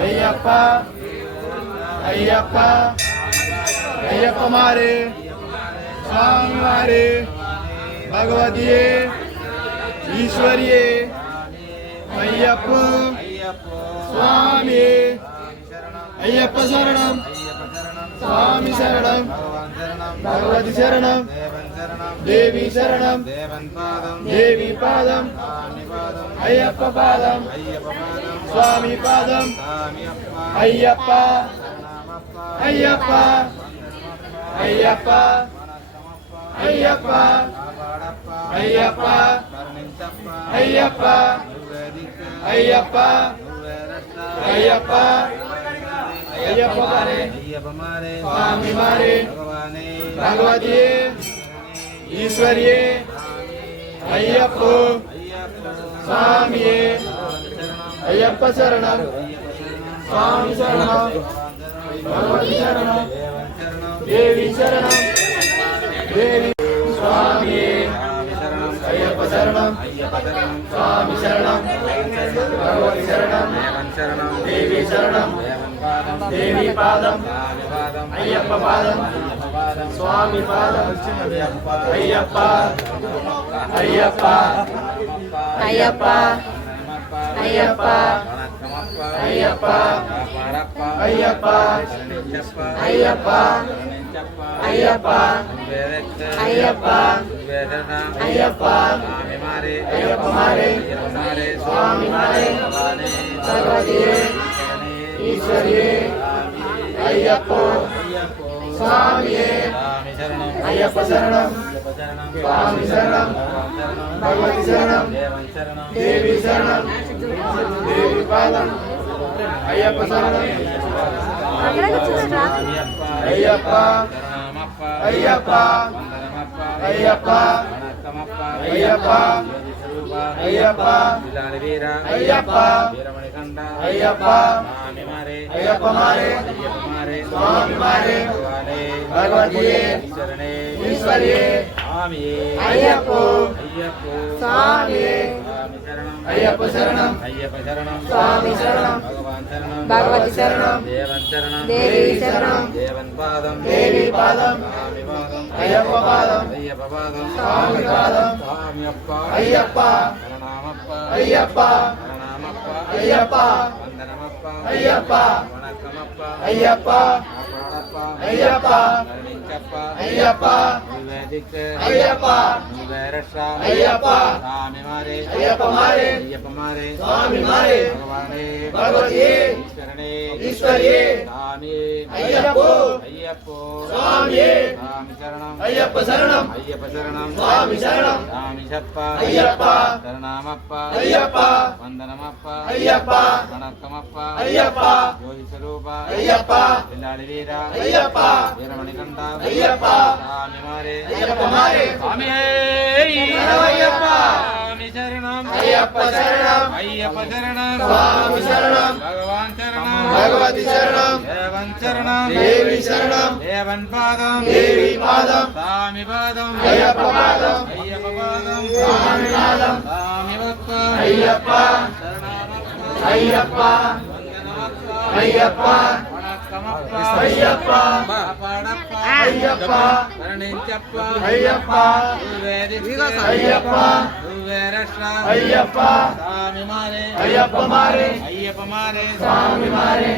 అయ్యప్ప అయ్యప్ప అయ్యప్ప మారే స్వామి మారే భగవతియే ఈశ్వరియే అయ్యప్ప స్వామి అయ్యప్ప శరణం స్వామి శరణం భగవతి శరణం దేవి శరణం దేవి పాదం అయ్యప్ప పాదం స్వామి పాదం అయ్యప్ప అయ్యప్ప అయ్యప్ప అయ్యప్ప అయ్యప్ప అయ్యప్ప అయ్యప్ప అయ్యప్ప అయ్యప్ప మారే స్వామి మారే భగవతియే ఈశ్వరియే అయ్యప్ప స్వామియే అయ్యప్ప శరణం స్వామి శరణం భగవతి శరణం దేవి శరణం దేవి స్వామియే అయ్యప్ప శరణం స్వామి శరణం భగవతి శరణం దేవి శరణం దేవి పాదం అయ్యప్ప పాదం స్వామి పాదం అయ్యప్ప అయ్యప్ప అయ్యప్ప అయ్యప్ప అయ్యప్ప అయ్యప్ప అయ్యప్ప అయ్యప్ప అయ్యప్ప అయ్యప్ప అయ్యప్ప మారే స్వామి మారే భగవతియే ఈశ్వరియే అయ్యప్ప స్వామియే అయ్యప్ప శరణం స్వామి శరణం భగవతి శరణం దేవి శరణం దేవి పాదం అయ్యప్ప శరణం అయ్యప్ప అయ్యప్ప అయ్యప్ప అయ్యప్ప అయ్యప్ప అయ్యప్ప అయ్యప్ప అయ్యప్ప మారే స్వామి మారే భగవతియే ఈశ్వరియే అయ్యప్ప స్వామియే అయ్యప్ప శరణం స్వామి శరణం భగవతి శరణం దేవి శరణం దేవి పాదం అయ్యప్ప పాదం స్వామి పాదం అయ్యప్ప అయ్యప్ప అయ్యప్ప అయ్యప్ప అయ్యప్ప అయ్యప్ప అయ్యప్ప అయ్యప్ప అయ్యప్ప అయ్యప్ప మారే స్వామి మారే భగవతియే ఈశ్వరియే అయ్యప్ప స్వామియే అయ్యప్ప శరణం స్వామి శరణం అయ్యప్ప అయ్యప్ప వందనమప్ప అయ్యప్ప వణక్కమప్ప అయ్యప్ప జ్యోతి స్వరూప అయ్యప్ప పిల్లాడి వీర అయ్యప్ప వీరమణికంఠ అయ్యప్ప స్వామి మారే అయ్యప్ప మారే స్వామి అయ్యప్ప స్వామి శరణం అయ్యప్ప శరణం అయ్యప్ప శరణం స్వామి శరణం భగవాన్ శరణం భగవతి శరణం దేవన్ శరణం దేవి శరణం దేవన్ పాదం దేవి పాదం స్వామి పాదం అయ్యప్ప పాదం అయ్యప్ప పాదం స్వామి పాదం స్వామి భక్త అయ్యప్ప అయ్యప్ప అయ్యప్ప అయ్యప్ప అయ్యప్ప అయ్యప్ప అయ్యప్ప అయ్యప్ప అయ్యప్ప మారే స్వామి మారే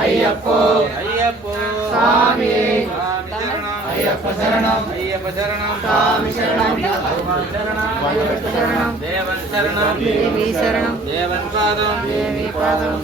అయ్యప్ప స్వామి అయ్యప్ప శరణం స్వామి శరణం శరణం దేవన్ శరణం దేవి శరణం దేవన్ పాదం దేవి పాదం